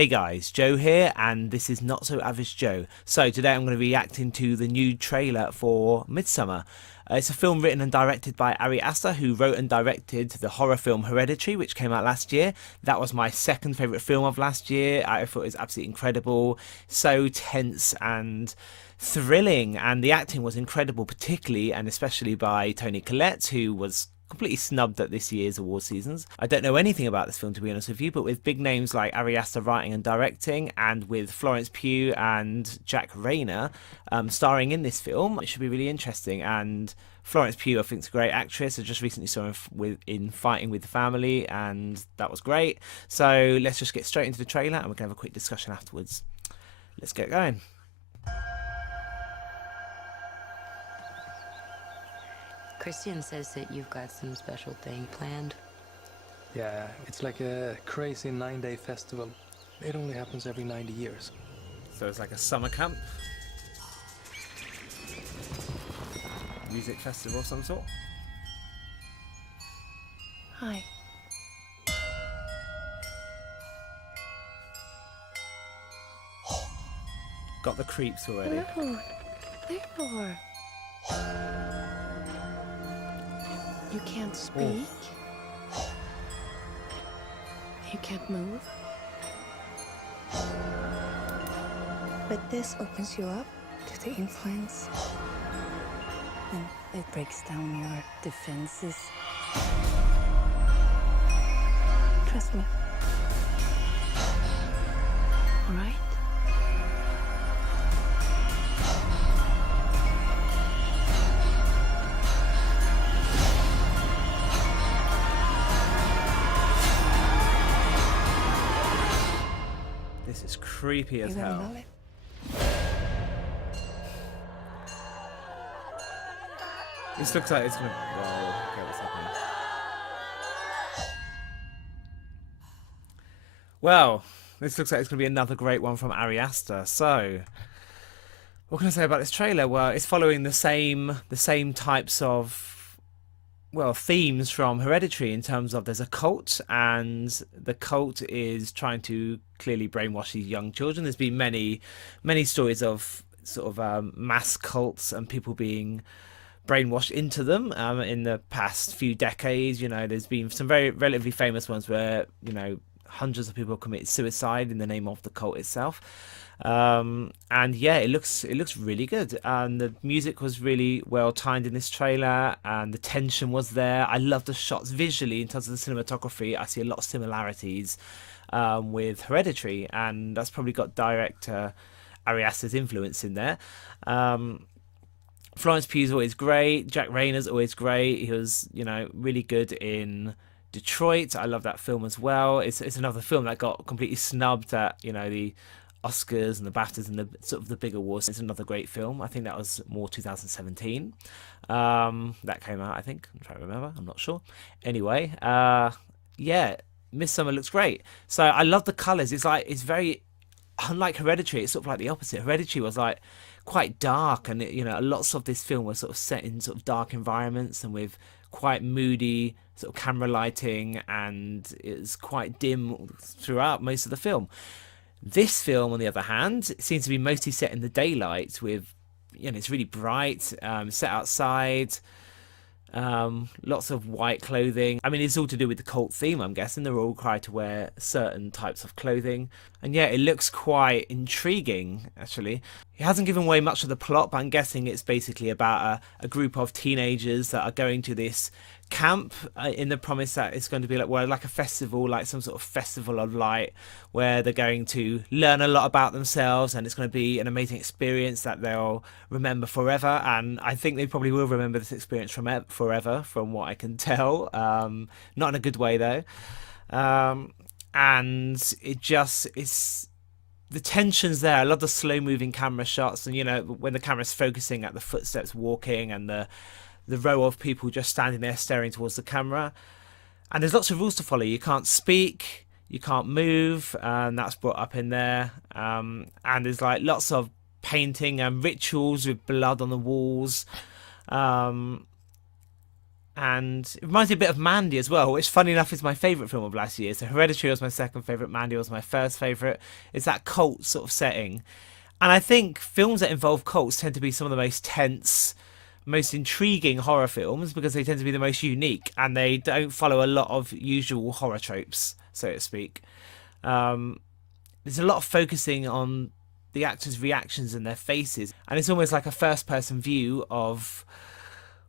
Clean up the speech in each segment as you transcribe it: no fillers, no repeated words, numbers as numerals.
Hey guys, Joe here, and this is Not So Average Joe. So today I'm going to be reacting to the new trailer for Midsommar. It's a film written and directed by Ari Aster, who wrote and directed the horror film Hereditary, which came out last year. That was my second favourite film of last year. I thought it was absolutely incredible, so tense and thrilling, and the acting was incredible, particularly and especially by Toni Collette, who was completely snubbed at this year's award seasons. I don't know anything about this film, to be honest with you, but with big names like Ari Aster writing and directing, and with Florence Pugh and Jack Reynor starring in this film, it should be really interesting. And Florence Pugh, I think, is a great actress. I just recently saw her in Fighting with the Family, and that was great. So let's just get straight into the trailer, and we're going to have a quick discussion afterwards. Let's get going. Christian says that you've got some special thing planned. Yeah, it's like a crazy 9-day festival. It only happens every 90 years. So it's like a summer camp, music festival of some sort. Hi. Got the creeps already. Hello. Leonor. You can't speak. You can't move. But this opens you up to the influence. And it breaks down your defenses. Trust me. All right? This is creepy as You're gonna hell. love it. This looks like it's gonna. Whoa, okay, what's happening? Well, this looks like it's gonna be another great one from Ari Aster. So, what can I say about this trailer? Well, it's following the same types of themes from Hereditary, in terms of there's a cult, and the cult is trying to clearly brainwash these young children. There's been many stories of sort of mass cults and people being brainwashed into them in the past few decades. You know, there's been some very relatively famous ones where, you know, hundreds of people committed suicide in the name of the cult itself. And yeah, it looks really good, and the music was really well timed in this trailer, and the tension was there. I love the shots visually. In terms of the cinematography, I see a lot of similarities with Hereditary, and that's probably got director Ari Aster's influence in there. Florence Pugh's always great. Jack Reynor's always great. He was, you know, really good in Detroit. I love that film as well. It's another film that got completely snubbed at, you know, the Oscars and the BAFTAs and the sort of the big awards. It's another great film. I think that was more 2017 that came out. I think I'm trying to remember, I'm not sure. Anyway, yeah, Midsommar looks great. So I love the colors. It's very unlike Hereditary. It's sort of like the opposite. Hereditary was like quite dark, and you know, lots of this film was sort of set in sort of dark environments and with quite moody sort of camera lighting, and it's quite dim throughout most of the film. This film, on the other hand, it seems to be mostly set in the daylight with, you know, it's really bright, set outside, lots of white clothing. I mean, it's all to do with the cult theme, I'm guessing. They're all required to wear certain types of clothing. And yeah, it looks quite intriguing, actually. It hasn't given away much of the plot, but I'm guessing it's basically about a group of teenagers that are going to this camp in the promise that it's going to be like a festival, like some sort of festival of light, where they're going to learn a lot about themselves, and it's going to be an amazing experience that they'll remember forever. And I think they probably will remember this experience forever, from what I can tell. Not in a good way though. And it's the tension's there. I love the slow moving camera shots, and you know, when the camera's focusing at the footsteps walking and the row of people just standing there staring towards the camera. And there's lots of rules to follow. You can't speak, you can't move, and that's brought up in there. And there's like lots of painting and rituals with blood on the walls. And it reminds me a bit of Mandy as well, which, funny enough, is my favourite film of last year. So Hereditary was my second favourite, Mandy was my first favourite. It's that cult sort of setting. And I think films that involve cults tend to be some of the most tense, most intriguing horror films because they tend to be the most unique and they don't follow a lot of usual horror tropes, so to speak. There's a lot of focusing on the actors' reactions and their faces, and it's almost like a first-person view of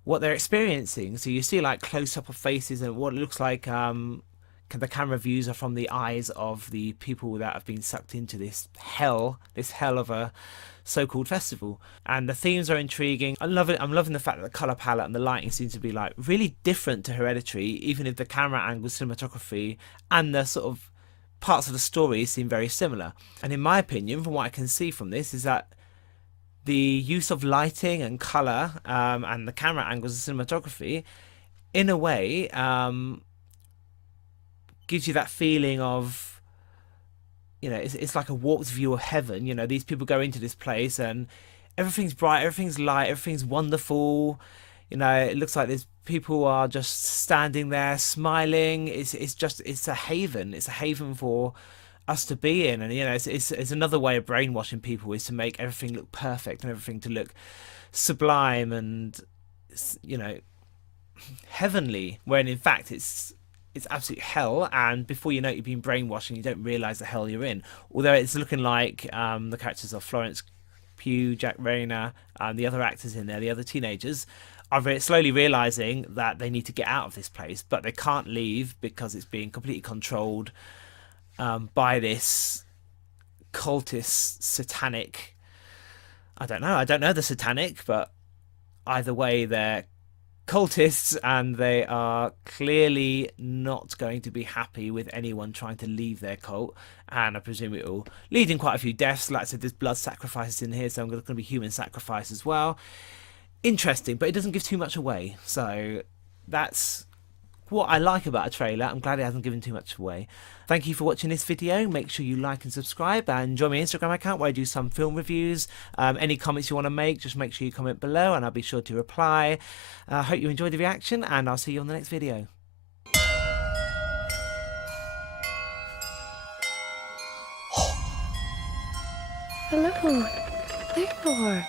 what they're experiencing. So you see like close-up of faces and what it looks like the camera views are from the eyes of the people that have been sucked into this hell of a so-called festival. And the themes are intriguing. I love it. I'm loving the fact that the color palette and the lighting seems to be like really different to Hereditary, even if the camera angle, cinematography, and the sort of parts of the story seem very similar. And in my opinion, from what I can see from this, is that the use of lighting and color and the camera angles and cinematography, in a way, gives you that feeling of, you know, it's like a warped view of heaven. You know, these people go into this place and everything's bright, everything's light, everything's wonderful. You know, it looks like there's people are just standing there smiling. It's a haven. It's a haven for us to be in. And, you know, it's another way of brainwashing people, is to make everything look perfect and everything to look sublime and, you know, heavenly, when in fact it's absolute hell, and before you know it, you've been brainwashed and you don't realise the hell you're in. Although it's looking like the characters of Florence Pugh, Jack Reynor, and the other actors in there, the other teenagers, are slowly realising that they need to get out of this place, but they can't leave because it's being completely controlled by this cultist, satanic... I don't know the satanic, but either way, they're cultists, and they are clearly not going to be happy with anyone trying to leave their cult, and I presume it will lead in quite a few deaths. Like I said, there's blood sacrifices in here, so there's going to be human sacrifice as well. Interesting, but it doesn't give too much away, so that's what I like about a trailer. I'm glad it hasn't given too much away. Thank you for watching this video. Make sure you like and subscribe, and join my Instagram account where I do some film reviews. Any comments you want to make, just make sure you comment below and I'll be sure to reply. I hope you enjoyed the reaction, and I'll see you on the next video. Hello. There you are.